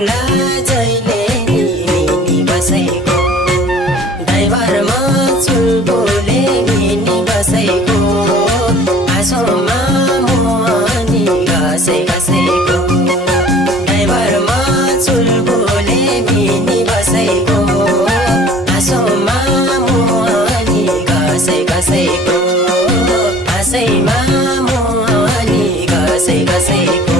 होला जहिले नि बसेको ड्राइभरमा चुलबुले नि बसेको आँसुमा मुहानी घसेको ड्राइभरमा चुलबुले नि बसेको आँसुमा मुहानी घसेको आँसैमा मुहानी घसेको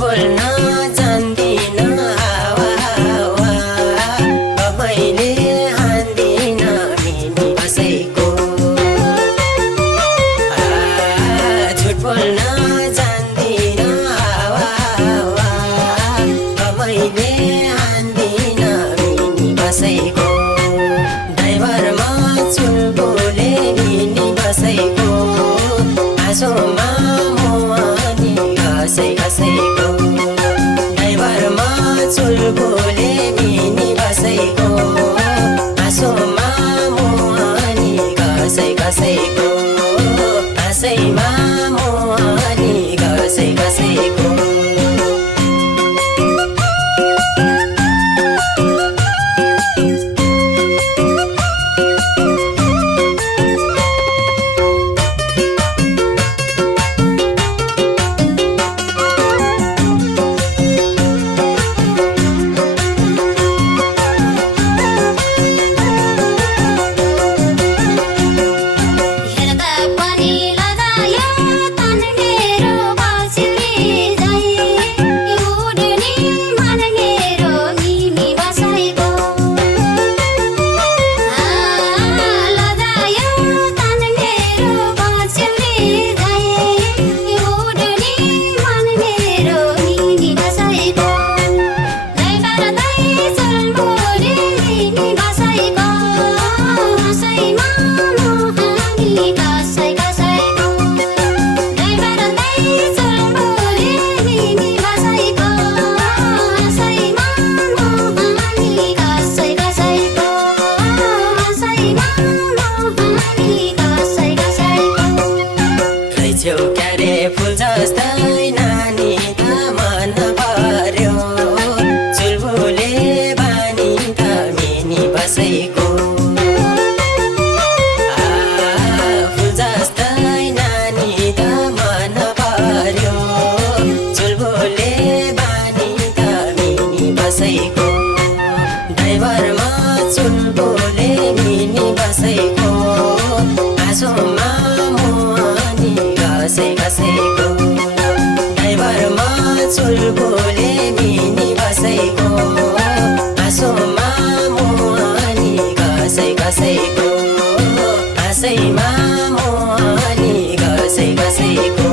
बोल्न जान्दिन आवा मैले हान्दिन मिनी बसेको झुट बोल्न जान्दिन आवा मैले हान्दिन मिनी बसेको ड्राइभरमा चुलबुले नि बसेको आँसुमा मुहानी घसेको ड्राइभरमा चुलबुले नि बसेको आँसुमा मुहानी घसेको आँसैमा मुहानी घसेको फुल जस्तै नानी त मन पर्यो चुलबुले बानी त मिनी बसेको फुल जस्तै नानी त मन पर्यो चुलबुले बानी त मिनी बसेको ड्राइभरमा चुलबुले मिनी बसेको आँसुमा मुहानी घसेको ड्राइभरमा चुलबुले नि बसेको आँसुमा मुहानी घसेको आँसैमा मुहानी घसेको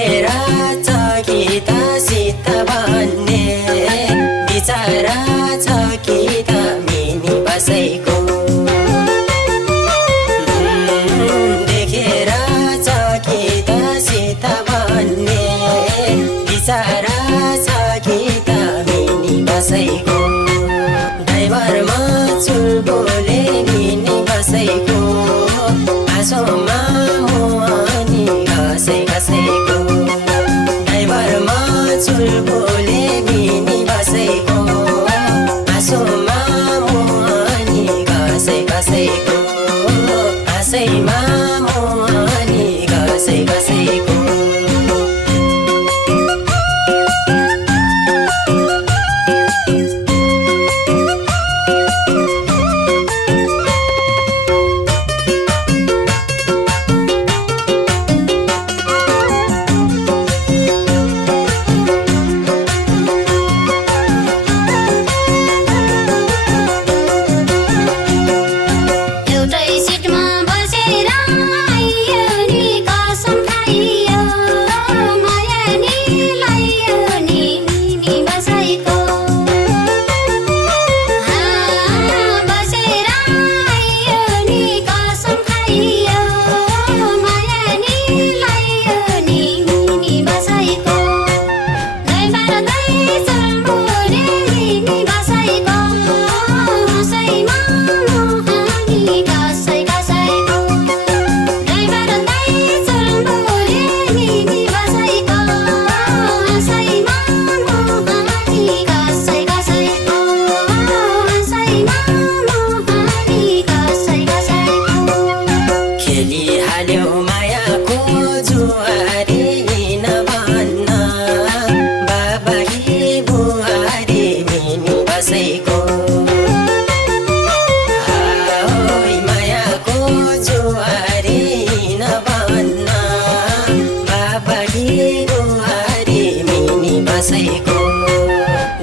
देखेर चकित सित भन्ने विचार चकित मिनी बसैको देखेर चकित सित भन्ने विचार चकित मिनी बसैको ड्राइभरमा चुलबुले मिनी बसैको आँसुमा मुहानी घसै घसैको ड्राइभरमा चुलबुले मिनी बसैको आँसुमा मुहानी घसै घसैको आँसैमा मुहानी घसै घसैको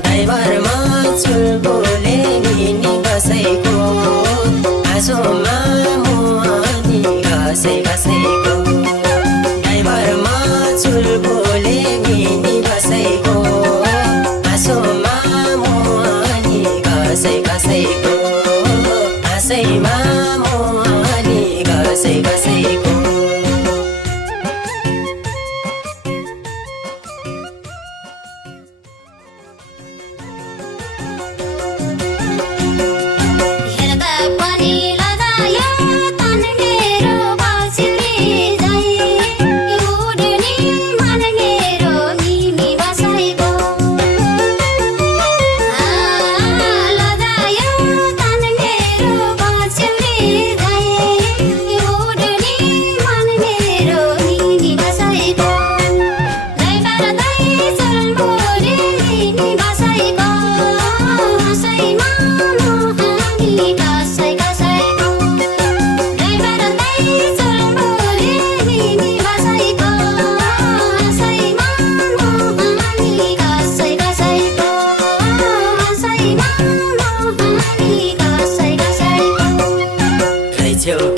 ड्राइभरमा चुलबुले मिनी बसैको आँसुमा मुहानी घसै घसैको ड्राइभरमा चुलबुले मिनी बसैको आँसुमा मुहानी घसै घसैको आँसैमा मुहानी घसै घसैको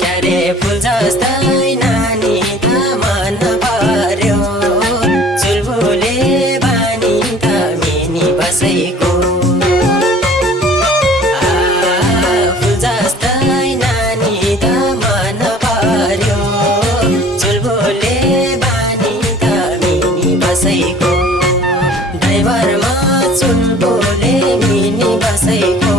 क्यारे फुल जस्तै नानी त मन पर्यो चुलबुले बानी त मिनी बसैको फुल जस्तै नानी त मन पर्यो चुलबुले बानी त मिनी बसैको ड्राइभरमा चुलबुले मिनी बसैको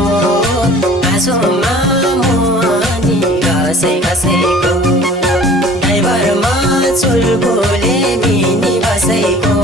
आँसुमा मुहानी घसै घसैको ड्राइभरमा चुलबुले मिनी बसैको